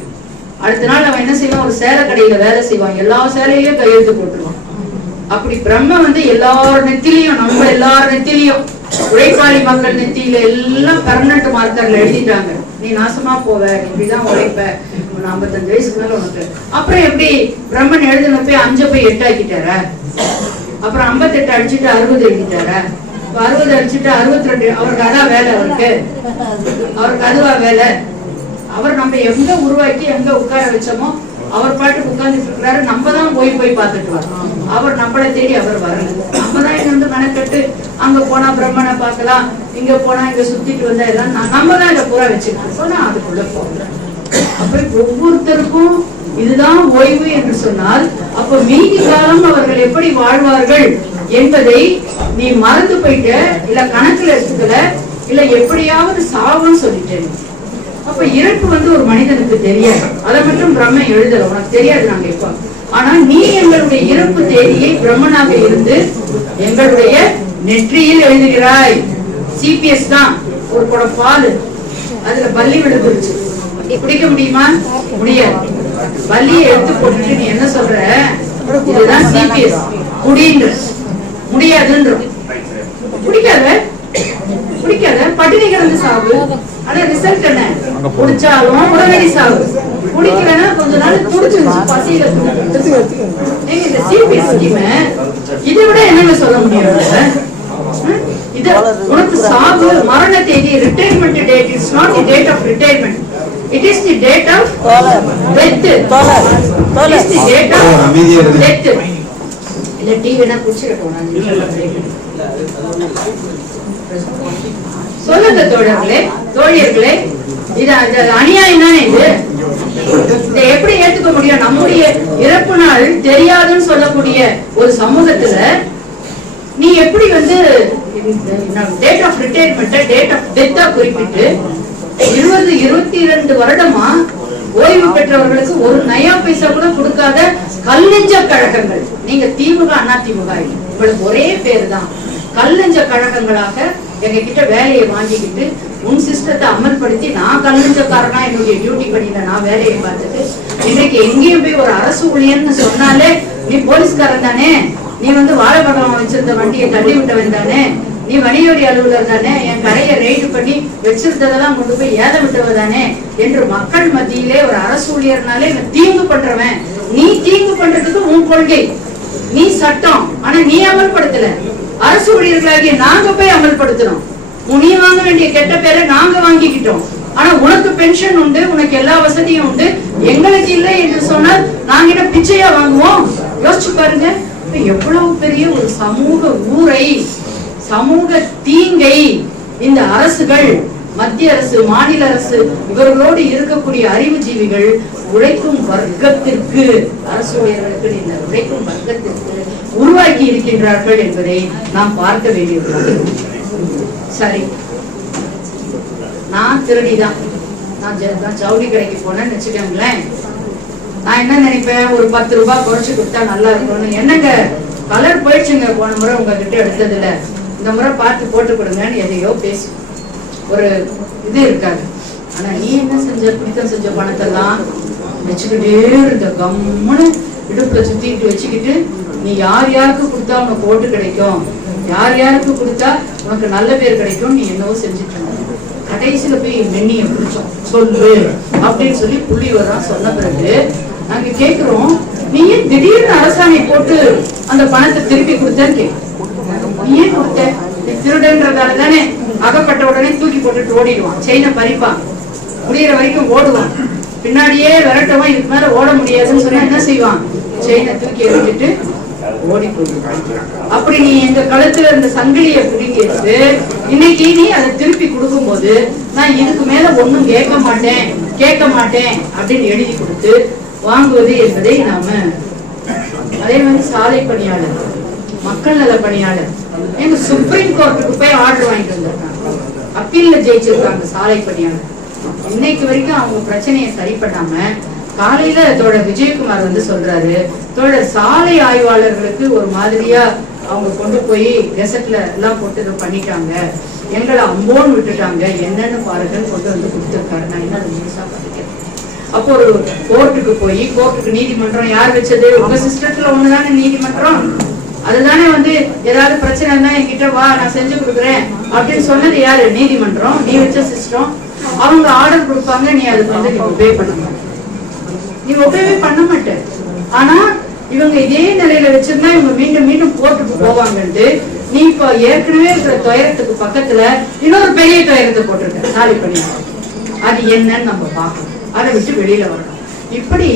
அடுத்த நாள் அவன் என்ன செய்வான்? ஒரு சேலை கடையில வேலை செய்வான், எல்லா சேலையிலயும் கையெழுத்து போட்டுருவான். அப்படி பிரம்ம எல்லார் நெத்திலையும், நம்ம எல்லார் நெத்திலையும், உழைப்பாளி மக்கள் நெத்தியில எல்லாம் பெர்மனன்ட் மார்க்கர்ல எழுதிட்டாங்க, நீ நாசமா போவ, இப்படிதான் உழைப்ப, 55 வயசுக்கு மேல உனக்கு. அப்புறம் எப்படி பிரம்மன் எழுதுன போய் 5 போய் 8 ஆக்கிட்டார? அப்புறம் 58 அடிச்சுட்டு 60 எழுதிட்டார? 60 அடிச்சுட்டு 62. அவருக்கு அதான் வேலை, அவருக்கு அதுவா வேலை. அவர் நம்ம எங்க உருவாக்கி எங்க உட்கார வச்சோமோ அவர் பாட்டுக்கு உட்கார்ந்துட்டு இருக்கிறாரு. நம்ம தான் போய் பார்த்துட்டு வரோம், அவர் நம்மளை தேடி அவர் வரல. நம்ம தான் இங்க மெனக்கட்டு அங்க போனா பிரம்மனை பார்க்கலாம், இங்க போனா இங்க சுத்திட்டு வந்தா எல்லாம் நம்ம தான் இதை பூரா வச்சுக்கணும். சொன்னா அதுக்குள்ள போகல. அப்ப ஒவ்வொருத்தருக்கும் இதுதான் ஓய்வு என்று சொன்னால், அப்ப மீதி காலம் அவர்கள் எப்படி வாழ்வார்கள் என்பதை நீ மறந்து போயிட்ட, இல்ல கணக்குல எடுத்துக்கல, இல்ல எப்படியாவது சாவுன்னு சொல்லிட்டேன். அப்ப இறப்பு ஒரு மனிதனுக்கு தெரியாது, அதை மட்டும் பிரம்ம எழுதல, உனக்கு தெரியாது நாங்க இப்ப. ஆனா நீ எங்களுடைய இறப்பு தேதியை பிரம்மனாக இருந்து எங்களுடைய நெற்றியில் எழுதுகிறாய். சிபிஎஸ் தான் ஒரு குடம் பால், அதுல பல்லி விழுந்துருச்சு, குடிக்க முடியுமா? முடியாது. பல்லியை எடுத்து போட்டுட்டு நீ என்ன சொல்ற? இதுதான் சிபிஎஸ், குடின்ற. முடியாதுன்ற. குடிக்காத குடிக்காத பட்டினி கிடந்து சாவு. ஆனா ரிசல்ட் என்ன? குடிச்சாலும் உடனடி சாவு, குடிக்கலன்னா கொஞ்ச நாள் குடிச்சிருச்சு பசியில. இந்த சிபிஎஸ் ஸ்கீம் இதை விட என்னங்க சொல்ல முடியும்? இது உனக்கு சாவு மரண தேதி, retirement date is not the date of retirement, it is the date of death. It is the date of death. இல்ல டிவி என்ன குடிச்சிட்டோம் சொல்லுங்க தோழர்களே, தோழியர்களே, இது அநியாயம் தானே? இது இதை எப்படி ஏத்துக்க முடியும்? நம்முடைய இறப்பு நாள் தெரியாதுன்னு சொல்லக்கூடிய ஒரு சமூகத்துல நீ எப்படி date of retirement, date of டெத்தா குறிப்பிட்டு 22 வருடமா ஓய்வு பெற்றவர்களுக்கு ஒரு நயா பைசா கூட கொடுக்காத கல்லெஞ்ச கழகங்கள். நீங்க திமுக அண்ணா திமுக உங்களுக்கு ஒரே பேரு தான். கல்லெஞ்ச கழகங்களாக எங்க கிட்ட வேலையை வாங்கிக்கிட்டு உன் சிஸ்டத்தை அமல்படுத்தி நான் கல்லெஞ்சக்காரனா என்னுடைய டியூட்டி பண்ணிட நான் வேலையை பார்த்துட்டு இன்னைக்கு எங்கேயும் போய் ஒரு அரசு ஊழியர்னு சொன்னாலே நீ போலீஸ்காரன் தானே, நீ வாழைப்பழம் வச்சிருந்த வண்டியை தள்ளி விட்டவன் தானே, நீ வணிகவரி அலுவலர் தானே, என் கடையை ரெய்டு பண்ணி வச்சிருந்ததெல்லாம் கொண்டு போய் ஏத விட்டவ தானே என்று மக்கள் மத்தியிலே ஒரு அரசு ஊழியர்னாலே தீங்கு பண்றவன். நீ தீங்கு பண்றதுக்கு உன் கொள்கை, நீ சட்டம், ஆனா நீ அமல்படுத்தல. அரசு ஊழியர்களாகிய நாங்க போய் அமல்படுத்தணும். நீ வாங்க வேண்டிய கெட்ட பேரை நாங்க வாங்கிக்கிட்டோம். ஆனா உனக்கு பென்ஷன் உண்டு, உனக்கு எல்லா வசதியும் உண்டு, எங்களுக்கு இல்லை என்று சொன்னால் நாங்க பிச்சையா வாங்குவோம்? யோசிச்சு பாருங்க, எவ்வளவு பெரிய ஒரு சமூக ஊரை, சமூக தீங்கை இந்த அரசுகள், மத்திய அரசு, மாநில அரசு, இவர்களோடு இருக்கக்கூடிய அறிவுஜீவிகள் உழைக்கும் வர்க்கத்திற்கு, அரசு ஊழியர்களுக்கு இந்த உழைக்கும் வர்க்கத்திற்கு உருவாக்கி இருக்கின்றார்கள் என்பதை நாம் பார்க்க வேண்டியுள்ளது. சரி, நான் திருடிதான், நான் ஜவுளி கடைக்கு போனேன்னு வச்சுக்கோங்களேன். நான் என்ன நினைப்பேன், ஒரு 10 ரூபாய் குறைச்சு கொடுத்தா நல்லா இருக்கும்னு. என்னங்க கலர் போயிடுச்சுங்க, போன முறை உங்ககிட்ட எடுத்ததுல, இந்த முறை பார்த்து போட்டு கொடுங்கன்னு எதையோ பேசி ஒரு இது இருக்காது. ஆனா நீ என்ன செஞ்ச, பிடித்தம் செஞ்ச பணத்தெல்லாம் வச்சுக்கிட்டே இருந்த, கம்முன்னு இடுப்புல சுத்திட்டு வச்சுக்கிட்டு, நீ யார் யாருக்கு கொடுத்தா உனக்கு ஓட்டு கிடைக்கும், யார் யாருக்கு கொடுத்தா உனக்கு நல்ல பேர் கிடைக்கும், நீ என்னவோ செஞ்சுட்டு இருந்த. கடைசியில போய் மென்னிய பிடிச்சோம், சொல்லு அப்படின்னு சொல்லி புள்ளிவரம் சொன்ன பிறகு நாங்க கேக்குறோம், நீ ஏன் திடீர்னு அரசாணை போட்டு அந்த பணத்தை திருப்பி கொடுத்தேன்னு கேட்க. நீ ஏன் கொடுத்த? திருடன்றதால தானே. அகப்பட்ட உடனே தூக்கி போட்டுட்டு ஓடிடுவான், செயினை பறிப்பான், முடிகிற வரைக்கும் ஓடுவான், பின்னாடியே விரட்டவும், இதுக்கு மேல ஓட முடியாதுன்னு சொன்னா என்ன செய்வான், செயினை தூக்கி எறிஞ்சிட்டு ஓடி போடுவான். அப்படி நீ எங்க கழுத்துல இருந்த சங்கிலியை பிடிங்கி எடுத்து இன்னைக்கு நீ அதை திருப்பி கொடுக்கும் போது, நான் இதுக்கு மேல ஒண்ணும் கேட்க மாட்டேன் அப்படின்னு எழுதி கொடுத்து வாங்குவது என்பதை நாம, அதே மாதிரி சாலை பணியாளர், மக்கள் நல பணியாளர், எங்க சுப்ரீம் கோர்ட்டுக்கு போய் ஆர்டர் வாங்கிட்டு வந்திருக்காங்க, அப்பீல்ல ஜெயிச்சிருக்காங்க சாலை பணியாளர். இன்னைக்கு வரைக்கும் அவங்க பிரச்சனையை சரி பண்ணாம, காலையில தோழர் விஜயகுமார் வந்து சொல்றாரு, தோழர் சாலை ஆய்வாளர்களுக்கு ஒரு மாதிரியா அவங்க கொண்டு போய் கெசட்ல எல்லாம் போட்டு பண்ணிட்டாங்க, எங்களை அம்போன்னு விட்டுட்டாங்க, என்னன்னு பாருங்கன்னு கொண்டு வந்து கொடுத்துருக்காரு. நான் என்ன அதை முழுசா படிக்கிறேன். அப்போ ஒரு கோர்ட்டுக்கு போய், கோர்ட்டுக்கு நீதிமன்றம் யார் வச்சது, உங்க சிஸ்டத்துல ஒண்ணுதானே நீதிமன்றம், அதுதானே வந்து ஏதாவது பிரச்சனை இருந்தா என்கிட்ட வா, நான் செஞ்சு கொடுக்குறேன் அப்படின்னு சொன்னது யாரு, நீதிமன்றம், நீ வச்ச சிஸ்டம். அவங்க ஆர்டர் கொடுப்பாங்க, நீ அதுக்கு வந்து நீ ஒபே பண்ண மாட்ட, நீ ஒபேவே பண்ண மாட்ட. ஆனா இவங்க இதே நிலையில வச்சிருந்தா இவங்க மீண்டும் மீண்டும் கோர்ட்டுக்கு போவாங்கன்ட்டு, நீ இப்ப ஏற்கனவே இருக்கிற துயரத்துக்கு பக்கத்துல இன்னொரு பெரிய துயரத்தை போட்டிருக்க, சாலை பணியாளர். அது என்னன்னு நம்ம பார்க்கணும், அதை விட்டு வெளியில வரணும். இப்படி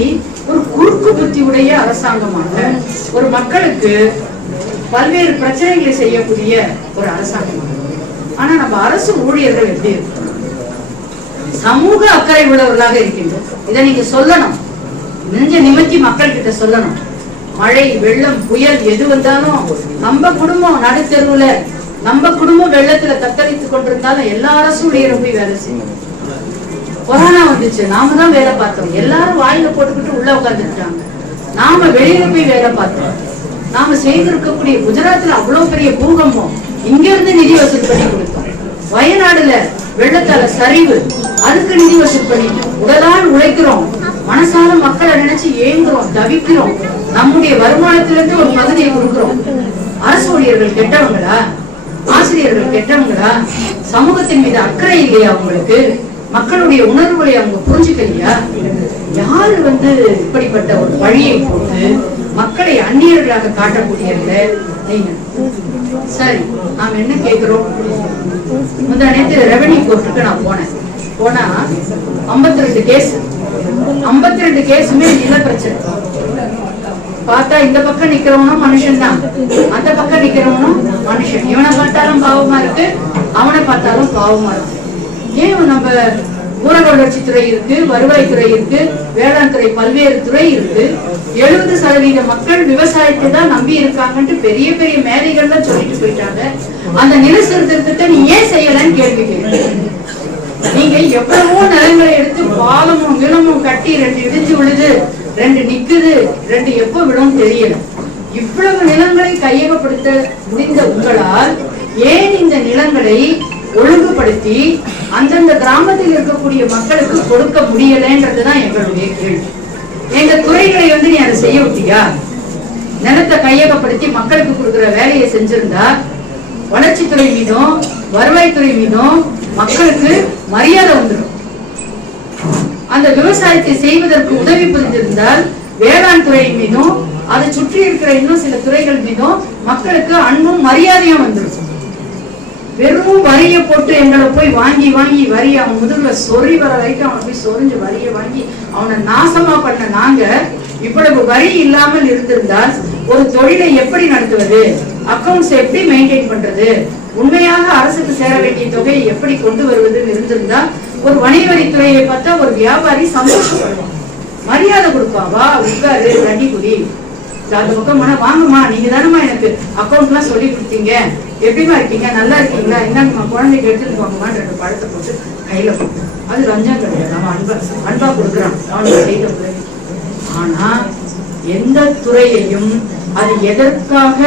ஒரு குறுக்கு புத்தி உடைய அரசாங்கமாக ஒரு மக்களுக்கு பல்வேறு பிரச்சனைகளை செய்யக்கூடிய ஒரு அரசாங்கம். ஆனா நம்ம அரசு ஊழியர்கள் எப்படி இருக்கு, சமூக அக்கறை உள்ளவர்களாக இருக்கின்றோம். இதை நீங்க சொல்லணும், நெஞ்ச நிமித்தி மக்கள் கிட்ட சொல்லணும். மழை, வெள்ளம், புயல் எது வந்தாலும் நம்ம குடும்பம் நடுத்தெருவுல, நம்ம குடும்பம் வெள்ளத்துல தத்தளித்துக் கொண்டிருந்தாலும் எல்லா அரசு ஊழியரும் போய் வேலை செய்யணும். கொரோனா வந்துச்சு, நாம தான் வேலை பார்த்தோம், எல்லாரும் வாயில போட்டுக்கிட்டு உள்ள உட்கார்ந்துட்டாங்க, நாம வெளியில போய் வேலை பார்த்தோம். நாம செய்திருக்கக்கூடிய குஜராத்ல அவ்வளவு பெரிய பூகம்பம், இங்க இருந்து நிதி வசூல் பண்ணி கொடுத்தோம். வயநாடுல வெள்ளத்தால சரிவு, அதுக்கு நிதி வசூல் பண்ணிட்டோம். உடலால் உழைக்கிறோம், மனசால மக்களை நினைச்சு ஏங்குறோம், தவிக்கிறோம், நம்முடைய வருமானத்திலிருந்து ஒரு பகுதியை கொடுக்கிறோம். அரசு ஊழியர்கள் கெட்டவங்களா, ஆசிரியர்கள் கெட்டவங்களா, சமூகத்தின் மீது அக்கறை இல்லையா அவங்களுக்கு, மக்களுடைய உணர்வுகளை அவங்க புரிஞ்சுக்கலையா? யாரு வந்து இப்படிப்பட்ட ஒரு வழியை போட்டு மக்களை அந்நியர்களாக காட்டக்கூடியவங்க நீங்க? சரி, நாம என்ன கேட்கிறோம், முந்தா நேற்று ரெவன்யூ கோர்ட்டுக்கு நான் போனா 52 கேஸ், 52 கேஸுமே நில பிரச்சனை. பார்த்தா இந்த பக்கம் நிக்கிறவனும் மனுஷன் தான், அந்த பக்கம் நிக்கிறவனும் மனுஷன். இவனை பார்த்தாலும் பாவமா இருக்கு, அவனை பார்த்தாலும் பாவமா இருக்கு. ஏன் நம்ம ஊரக வளர்ச்சித்துறை இருக்கு, வருவாய்த்துறை இருக்கு, வேளாண் துறை, பல்வேறு துறை இருக்கு. 70% மக்கள் விவசாயத்தை தான் நம்பி இருக்காங்கன்ட்டு பெரிய பெரிய மேதைகள்ல சொல்லிட்டு போயிட்டாங்க. அந்த நில சீர்திருத்தத்தை நீ ஏன் செய்யலன்னு கேள்வி கேட்கிறேன். நீங்க எவ்வளவோ நிலங்களை எடுத்து பாலமும் நிலமும் கட்டி 2 இடிஞ்சு விழுது, 2 நிக்குது, 2 எப்ப விடும் தெரியல. இவ்வளவு நிலங்களை கையகப்படுத்த முடிந்த உங்களால் ஏன் இந்த நிலங்களை ஒழுங்குபடுத்தி அந்தந்த கிராமத்தில் இருக்கக்கூடிய மக்களுக்கு கொடுக்க முடியலன்றதுதான் எங்களுடைய கேள்வி. எங்க துறைகளை வந்து நீ அதை செய்ய விட்டியா? நிலத்தை கையகப்படுத்தி மக்களுக்கு கொடுக்கிற வேலையை செஞ்சிருந்தா வளர்ச்சித்துறை மீதும் வருவாய்த்துறை மீதும் மக்களுக்கு மரியாதை வந்துடும். அந்த விவசாயத்தை செய்வதற்கு உதவி புரிந்திருந்தால் வேளாண் துறை மீதும் அதை சுற்றி இருக்கிற இன்னும் சில துறைகள் மீதும் மக்களுக்கு அன்பும் மரியாதையும் வந்துடும். வெறும் வரிய போட்டு எங்களை போய் வாங்கி வாங்கி வரி அவன் முதுகுல சொறி வர வரைக்கும் அவனை போய் சொரிஞ்சு வரிய வாங்கி அவனை நாசமா பண்ண நாங்க இவ்வளவு வரி இல்லாமல் இருந்திருந்தால் ஒரு தொழிலை எப்படி நடத்துவது, அக்கவுண்ட்ஸ் எப்படி மெயின்டைன் பண்றது, உண்மையாக அரசுக்கு சேர வேண்டிய தொகையை எப்படி கொண்டு வருவதுன்னு இருந்திருந்தா ஒரு வணிக வரித்துறையை பார்த்தா ஒரு வியாபாரி சந்தோஷப்படுவான், மரியாதை கொடுப்பாவா, உட்காரு ரெடி குடி அந்த பக்கம் போனா வாங்கம்மா நீங்க தானம்மா எனக்கு அக்கௌண்ட் எல்லாம் சொல்லி கொடுத்தீங்க, எப்படிமா இருக்கீங்க, நல்லா இருக்கீங்களா, என்னங்கம்மா குழந்தைக்கு எடுத்துட்டு போங்கம்மான்னு 2 பழத்தை போட்டு கையில போட்டு அது லஞ்சம் கிடையாது, அவன் அன்பா கொடுக்குறான் அவனுக்கு கையில. ஆனா எந்த துறையையும் அது எதற்காக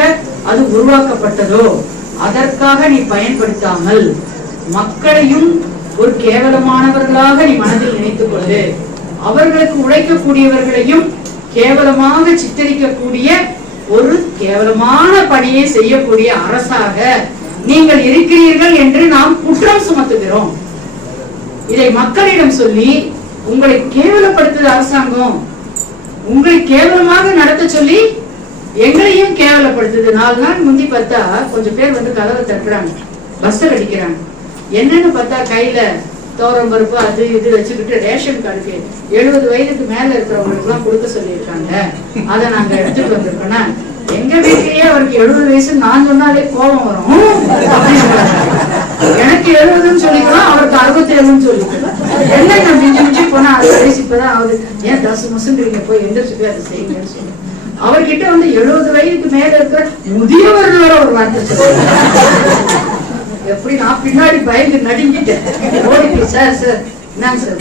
அது உருவாக்கப்பட்டதோ அதற்காக நீ பயன்படுத்தாமல் மக்களையும் ஒரு கேவலமானவர்களாக நீ மனதில் நினைத்துக் கொண்டு அவர்களுக்கு உழைக்கக்கூடியவர்களையும் கேவலமாக சித்தரிக்கக்கூடிய ஒரு கேவலமான பணியை செய்யக்கூடிய அரசாக நீங்கள் இருக்கிறீர்கள் என்று நாம் குற்றம் சுமத்துகிறோம். இதை மக்களிடம் சொல்லி உங்களை கேவலப்படுத்துது அரசாங்கம், உங்களை கேவலமாக நடத்த சொல்லி எங்களையும் கேவலப்படுத்துது. 4 நாள் முந்தி பார்த்தா கொஞ்சம் பேர் வந்து கதவை தட்டுறாங்க, பஸ்ஸர் அடிக்கிறாங்க. என்னன்னு பார்த்தா கையில தோரம் பருப்பு அது இது வச்சுக்கிட்டு ரேஷன் கார்டுக்கு 70 வயதுக்கு மேல இருக்கிறவங்களுக்கு எல்லாம் கொடுக்க சொல்லியிருக்காங்க, அதை நாங்க எடுத்துட்டு வந்திருக்கோம்னா எங்க வீட்லயே அவருக்கு 70 வயசு நான் சொன்னாலே கோபம் வரும். எனக்கு 70ன்னு சொல்லிக்கலாம், அவருக்கு 67ன்னு சொல்லிக்கலாம். என்ன நான் மிஞ்சி போனா 60 வயசு இப்பதான் ஆகுது, ஏன் தசு முசுன்றீங்க போய் எந்திரிச்சு போய் அதை செய்யுங்கன்னு சொல்லி அவர்கிட்ட வந்து 70 வயதுக்கு மேல இருக்கிற முதியவர்களோட ஒரு வார்த்தை சொல்லுங்க. எப்படி நான் பின்னாடி பயந்து நடுங்கிட்டேன், ஓடிட்டு சார் சார் என்னங்க சார்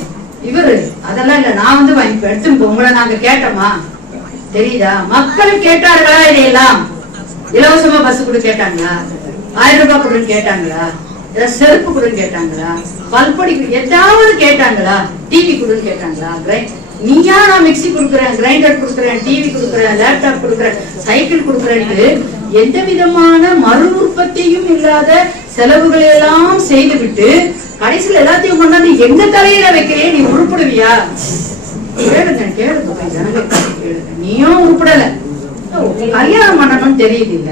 இவரு அதெல்லாம் இல்ல நான் வந்து வாங்கி எடுத்துட்டு உங்களை நாங்க கேட்டோமா தெரியுதா, மக்கள் கேட்டார்களா இதையெல்லாம், இலவசமா பஸ் கூட கேட்டாங்களா, 1000 ரூபாய் கூட கேட்டாங்களா, செருப்பு கூட கேட்டாங்களா, பல்படி ஏதாவது கேட்டாங்களா, டிவி கூட கேட்டாங்களா, நீயா நான் மிக்சி கொடுக்குறேன், கிரைண்டர் கொடுக்குறேன், டிவி கொடுக்குறேன், லேப்டாப் கொடுக்குறேன், சைக்கிள் கொடுக்குறேன்னு எந்த விதமான மறு உற்பத்தியும் இல்லாத செலவுகளை எல்லாம் செய்து விட்டு கடைசியில் எல்லாத்தையும் கொண்டாந்து எங்க தலையில வைக்கிறே, நீ உருப்படுவியா? கேளுங்க கேளுங்க, நீயும் உருப்படல, கல்யாணம் பண்ணணும்னு தெரியுது இல்ல.